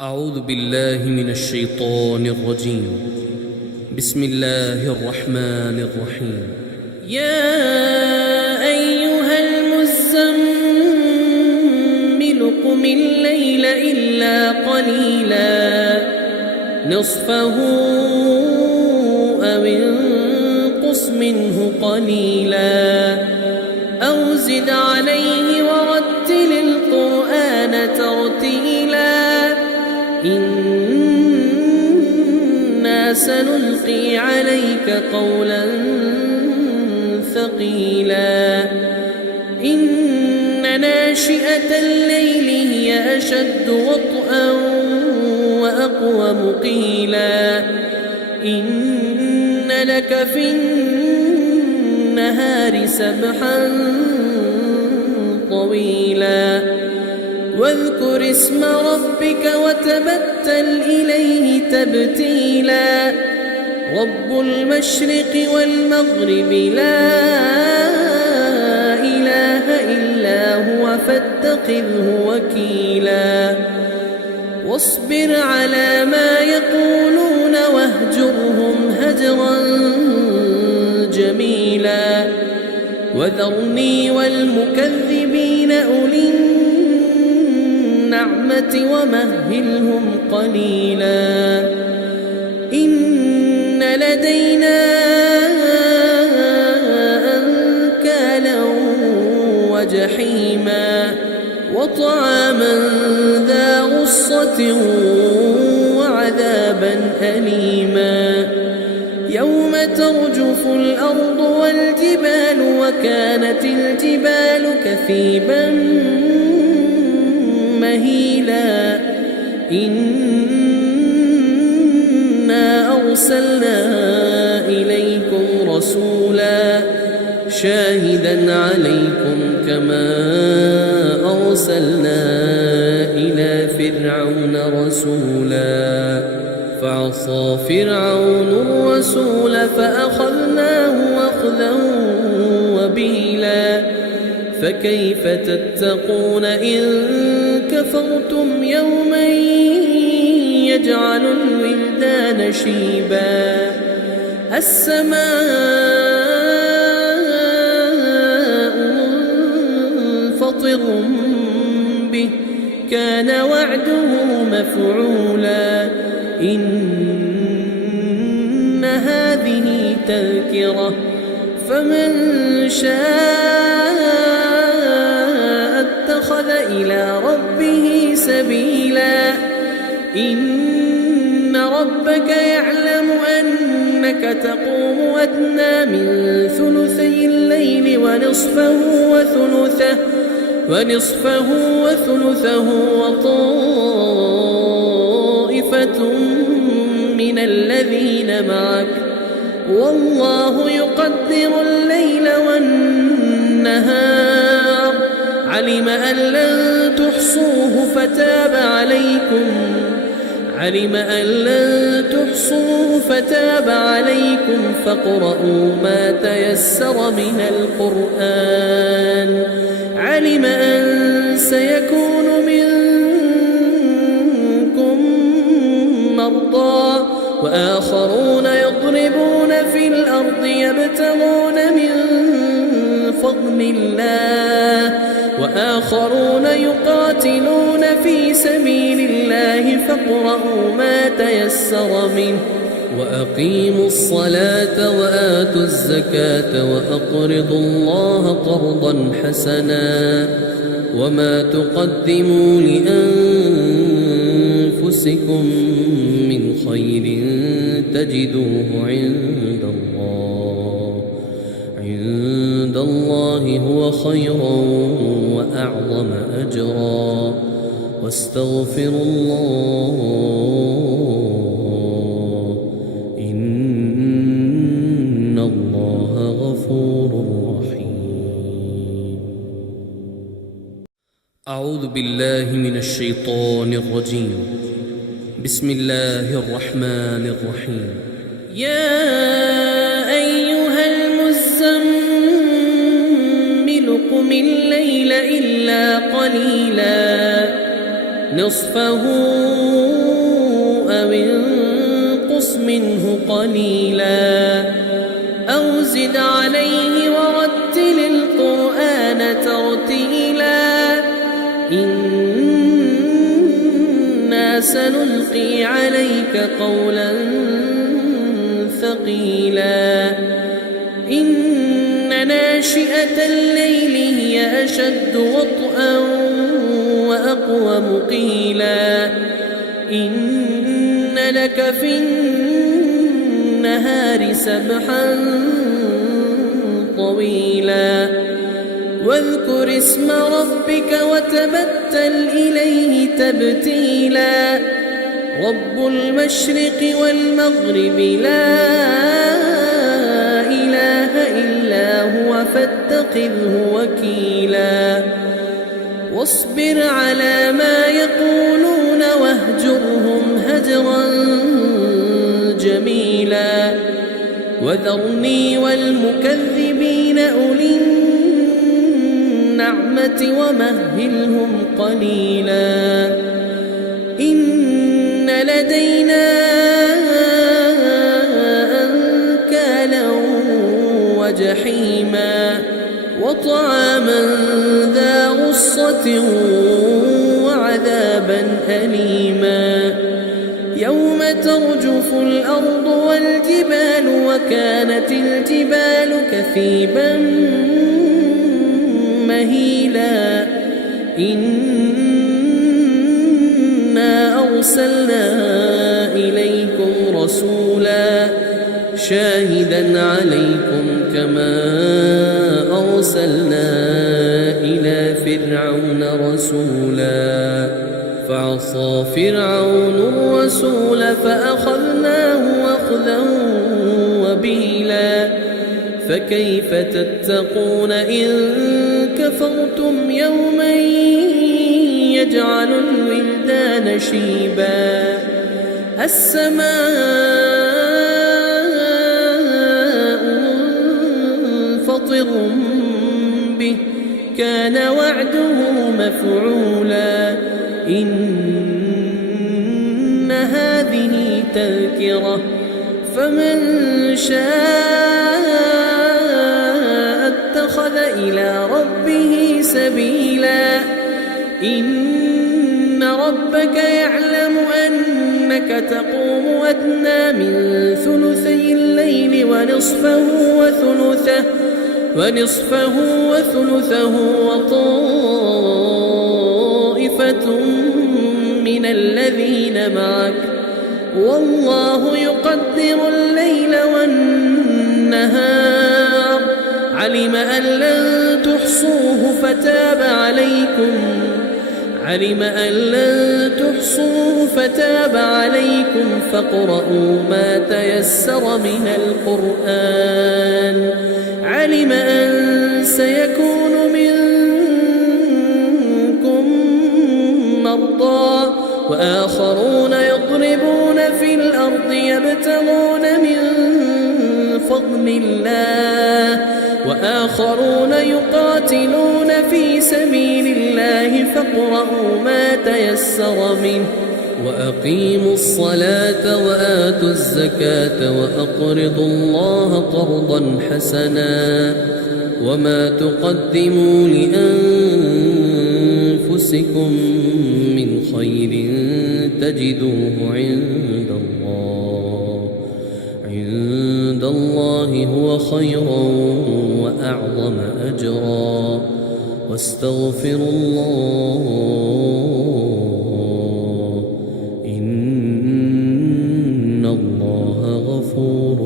أعوذ بالله من الشيطان الرجيم. بسم الله الرحمن الرحيم. يا أيها المزمل قم الليل إلا قليلا نصفه أو انقص منه قليلا أو زد عليه ورتل القرآن ترتيلا إنا سنلقي عليك قولا ثقيلا إن ناشئة الليل هي أشد وطئا وأقوم قيلا إن لك في النهار سبحا طويلا واذكر اسم ربك وتبتل إليه تبتيلا رب المشرق والمغرب لا إله إلا هو فاتخذه وكيلا واصبر على ما يقولون واهجرهم هجرا جميلا وذرني والمكذبين أولي النعمة ومهلهم قليلا إن لدينا أنكالا وجحيما وطعاما ذا غصة وعذابا أليما يوم ترجف الأرض والجبال وكانت الجبال كثيبا مهيلا إنا أرسلنا إليكم رسولا شاهدا عليكم كما أرسلنا إلى فرعون رسولا فعصى فرعون الرسول فأخذناه أخذا وبيلا فكيف تتقون إن كفرتم يوما يجعل الولدان شيبا السماء منفطر به كان وعده مفعولا إن هذه تذكرة فمن شاء اتخذ إلى ربه سبيلا إن ربك يعلم أنك تقوم أدنى من ثلثي الليل ونصفه وثلثه وطائفة من الذين معك والله يقدر الليل والنهار علم أن لن تحصوه فتاب عليكم فاقرؤوا ما تيسر من القرآن علم أن سيكون منكم مرضى وآخرون يضربون في الأرض يبتغون من فضل الله وآخرون يقاتلون في سبيل الله فاقرؤوا ما تيسر منه وأقيموا الصلاة وآتوا الزكاة وأقرضوا الله قرضا حسنا وما تقدموا لأنفسكم من خير تجدوه عند الله هو خيرا وأعظم أجرا واستغفروا الله إن الله غفور رحيم. أعوذ بالله من الشيطان الرجيم. بسم الله الرحمن الرحيم. يا أيها المزمل قم الليل إلا قليلا نصفه أو انقص منه قليلا أو زد عليه ورتل القرآن ترتيلا إنا سنلقي عليك قولا ثقيلا إن ناشئة الليل هي أشد وطئا وأقوم قيلا إن لك في النهار سبحا طويلا واذكر اسم ربك وتبتل إليه تبتيلا رب المشرق والمغرب لا إله إلا هو فاتخذه وكيلا واصبر على ما يقولون واهجرهم هجرا جميلا وذرني والمكذبين أولي النعمة ومهلهم قليلا إن لدينا أنكالا وجحيما وطعاما ذا غصة وعذابا أليما يوم ترجف الأرض والجبال وكانت الجبال كثيبا مهيلا إنا أرسلنا إليكم رسولا شاهدا عليكم كما أرسلنا إلى فرعون رسولا فعصى فرعون الرسول فأخذناه أخذا وبيلا فكيف تتقون إن كفرتم يوما يجعل الولدان شيبا السماء منفطر به كان وعده مفعولا إن هذه تذكرة فمن شاء اتخذ إلى ربه سبيلا إن ربك يعلم أنك تقوم أدنى من ثلثي الليل ونصفه وثلثه وطائفة من الذين معك والله يقدر الليل والنهار علم أن لن تحصوه فتاب عليكم فاقرؤوا ما تيسر من القرآن علم أن سيكون منكم مرضى وآخرون يضربون في الأرض يبتغون من فضل الله وآخرون يقاتلون في سبيل الله فاقرؤوا ما تيسر منه وأقيموا الصلاة وآتوا الزكاة وأقرضوا الله قرضا حسنا وما تقدموا لأنفسكم من خير تجدوه عند الله هو خيرا وأعظم أجرا واستغفروا الله إن الله غفور